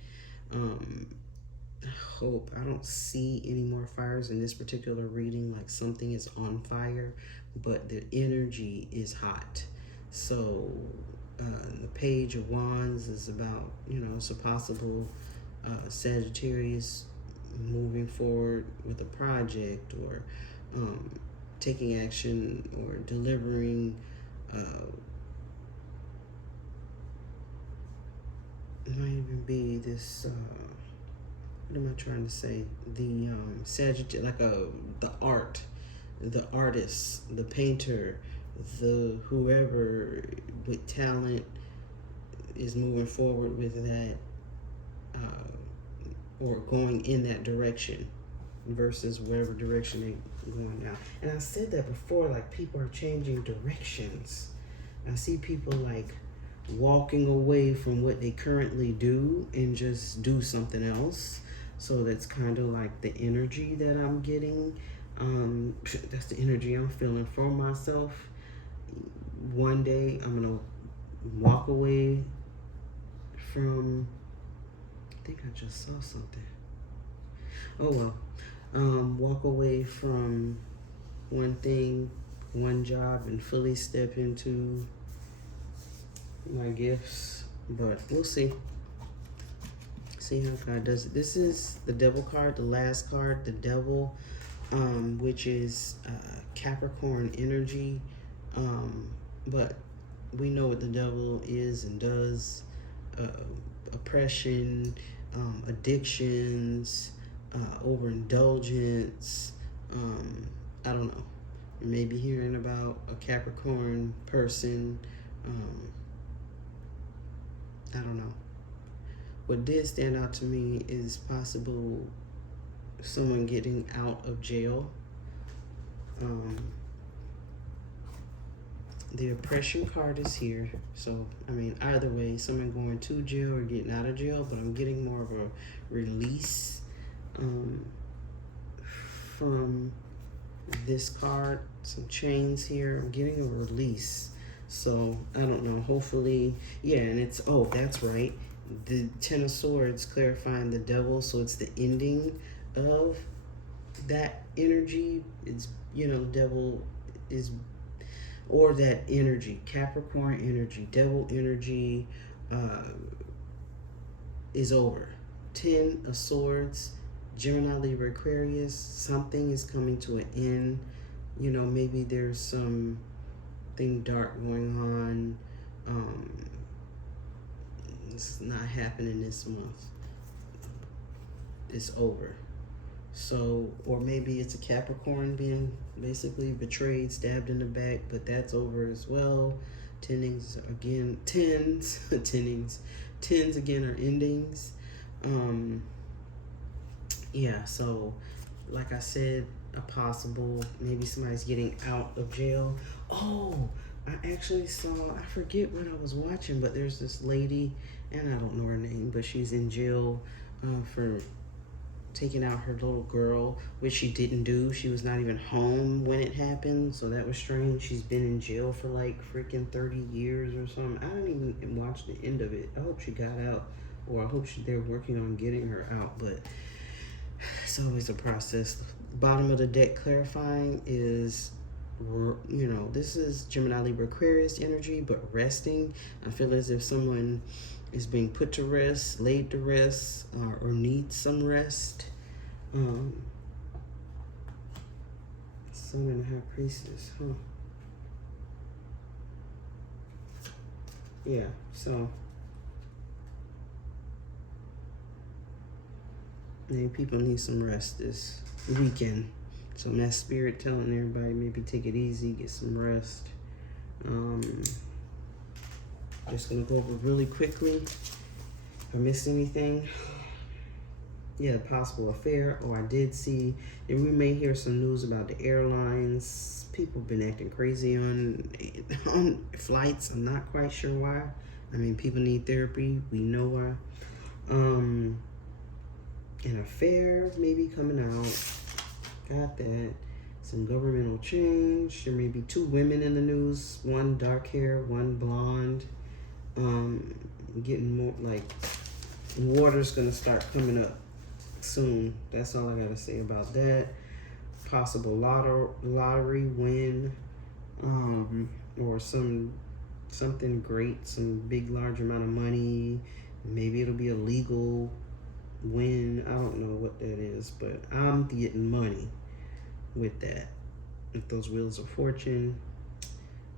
Hope I don't see any more fires in this particular reading. Like something is on fire, but the energy is hot. So the Page of Wands is about, it's a possible Sagittarius moving forward with a project, or taking action or delivering. It might even be this. What am I trying to say? The Sagittarius, like the art, the artist, the painter, the whoever with talent is moving forward with that, or going in that direction versus whatever direction they're going now. And I said that before, like people are changing directions. I see people like walking away from what they currently do and just do something else. So that's kind of like the energy that I'm getting. That's the energy I'm feeling for myself. One day I'm gonna walk away from, I think I just saw something. Oh well. Walk away from one thing, one job, and fully step into my gifts. But we'll see. See how God does it. This is the Devil card, the last card, the Devil, which is Capricorn energy. But we know what the devil is and does. Oppression, addictions, overindulgence. I don't know. Maybe hearing about a Capricorn person. I don't know. What did stand out to me is possible someone getting out of jail. The oppression card is here. So, I mean, either way, someone going to jail or getting out of jail, but I'm getting more of a release from this card. Some chains here. I'm getting a release. So, I don't know. Hopefully, yeah, and it's, oh, that's right. The Ten of Swords clarifying the devil. So, it's the ending of that energy. It's, you know, devil is, or that energy, Capricorn energy, devil energy is over. 10 of Swords, Gemini, Libra, Aquarius, something is coming to an end. You know, maybe there's something dark going on. It's not happening this month. It's over. So, or maybe it's a Capricorn being basically betrayed, stabbed in the back, but that's over as well. Tens again, tens again are endings. Yeah, so like I said, a possible, maybe somebody's getting out of jail. Oh, I actually saw, I forget what I was watching, but there's this lady, and I don't know her name, but she's in jail for taking out her little girl, which she didn't do. She was not even home when it happened, so that was strange. She's been in jail for like freaking 30 years or something. I didn't even watch the end of it. I hope she got out, or I hope they're working on getting her out, but it's always a process. Bottom of the deck clarifying is, you know, this is Gemini, Libra, Aquarius energy, but resting. I feel as if someone is being put to rest, laid to rest, or needs some rest. Sun and High Priestess, huh? Yeah, so maybe people need some rest this weekend. So that spirit telling everybody maybe take it easy, get some rest. Just gonna go over really quickly. If I missed anything, yeah, possible affair. Oh, I did see, and we may hear some news about the airlines. People been acting crazy on flights. I'm not quite sure why. I mean, people need therapy. We know why. An affair maybe coming out. Got that. Some governmental change. There may be 2 women in the news. One dark hair, one blonde. Getting more like water's gonna start coming up soon. That's all I gotta say about that. Possible lottery win, or something great, some big large amount of money. Maybe it'll be a legal win. I don't know what that is, but I'm getting money with that. with those wheels of fortune.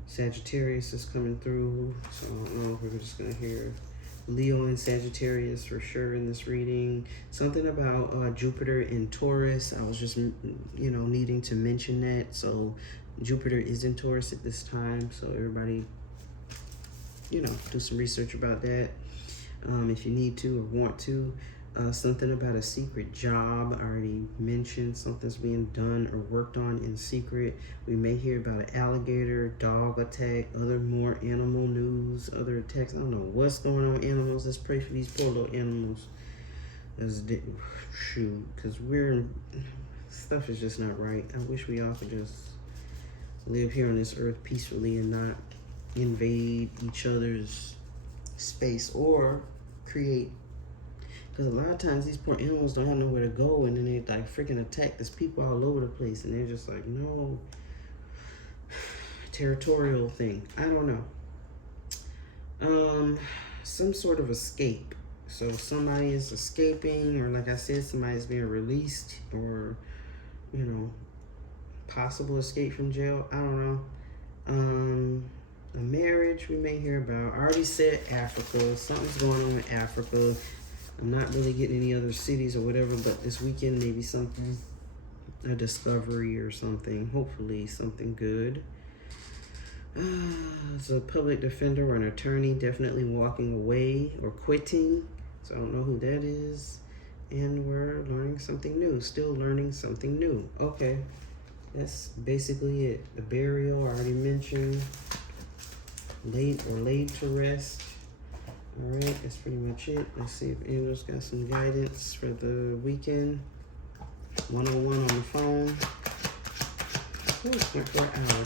Sagittarius is coming through, so I don't know if we're just gonna hear Leo and Sagittarius for sure in this reading. Something about Jupiter in Taurus. I was just, needing to mention that. So Jupiter is in Taurus at this time, so everybody, do some research about that if you need to or want to. Something about a secret job. I already mentioned something's being done or worked on in secret. We may hear about an alligator, dog attack, other more animal news, other attacks. I don't know what's going on with animals. Let's pray for these poor little animals. Because stuff is just not right. I wish we all could just live here on this earth peacefully and not invade each other's space or create. Because a lot of times these poor animals don't have nowhere to go, and then they like freaking attack. There's people all over the place, and they're just like, no. Territorial thing. I don't know. Some sort of escape. So somebody is escaping, or like I said, somebody's being released, or possible escape from jail. I don't know. A marriage we may hear about. I already said Africa. Something's going on with Africa. I'm not really getting any other cities or whatever, but this weekend maybe something, a discovery or something. Hopefully something good. It's a public defender or an attorney definitely walking away or quitting. So I don't know who that is. And we're learning something new. Still learning something new. Okay. That's basically it. The burial I already mentioned. Laid to rest. All right, that's pretty much it. Let's see if Angel's got some guidance for the weekend. 101 on the phone. Oh, it's not for an hour.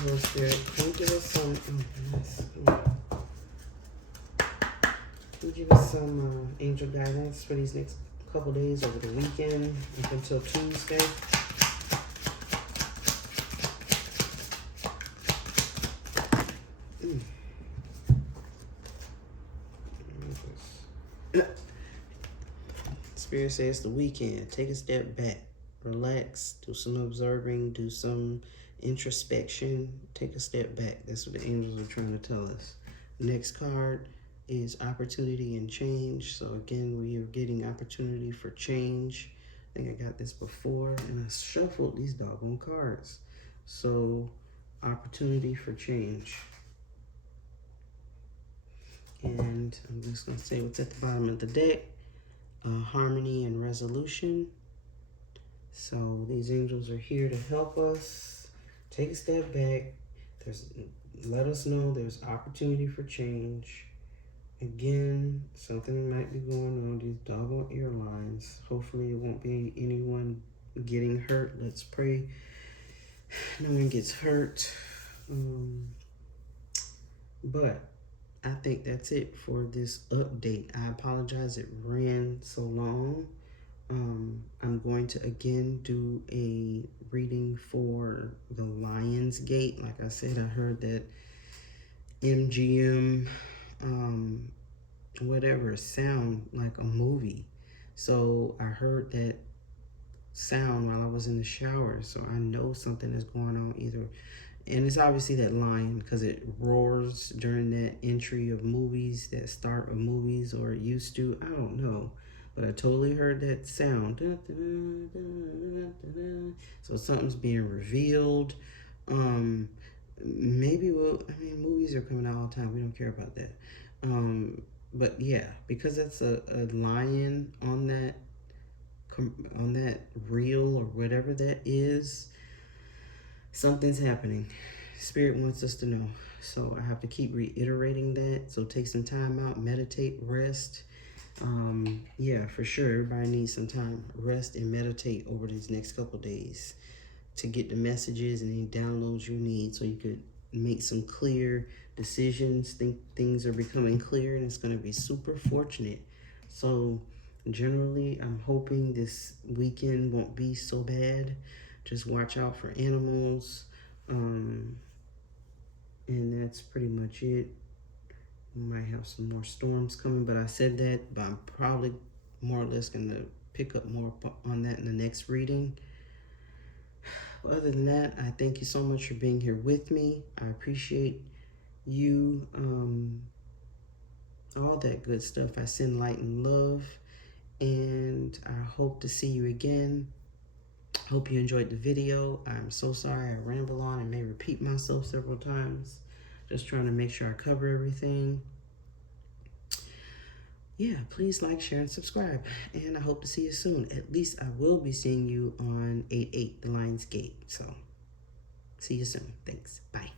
Holy Spirit, can you give us some? Can you give us some angel guidance for these next couple days over the weekend up until Tuesday? Spirit says the weekend. Take a step back. Relax. Do some observing. Do some introspection. Take a step back. That's what the angels are trying to tell us. Next card is opportunity and change. So again, we are getting opportunity for change. I think I got this before, and I shuffled these doggone cards. So opportunity for change. And I'm just going to say what's at the bottom of the deck. Harmony and resolution. So these angels are here to help us take a step back. Let us know there's opportunity for change. Again, something might be going on these doggone airlines. Hopefully it won't be anyone getting hurt. Let's pray no one gets hurt. But I think that's it for this update. I apologize it ran so long. I'm going to again do a reading for the Lion's Gate. Like I said, I heard that MGM, whatever, sound like a movie. So I heard that sound while I was in the shower. So I know something is going on either. And it's obviously that lion because it roars during that entry of movies, that start of movies, or it used to. I don't know. But I totally heard that sound. So something's being revealed. Maybe movies are coming out all the time. We don't care about that. But yeah, because that's a lion on that reel or whatever that is, something's happening. Spirit wants us to know. So I have to keep reiterating that. So take some time out, meditate, rest. Yeah, for sure. Everybody needs some time. Rest and meditate over these next couple days to get the messages and any downloads you need so you could make some clear decisions. Think things are becoming clear, and it's going to be super fortunate. So generally, I'm hoping this weekend won't be so bad. Just watch out for animals. And that's pretty much it. We might have some more storms coming, but I said that, but I'm probably more or less going to pick up more on that in the next reading. Well, other than that, I thank you so much for being here with me. I appreciate you, all that good stuff. I send light and love, and I hope to see you again. Hope you enjoyed the video. I'm so sorry I ramble on and may repeat myself several times. Just trying to make sure I cover everything. Yeah, please like, share, and subscribe. And I hope to see you soon. At least I will be seeing you on 8/8, the Lions Gate. So, see you soon. Thanks. Bye.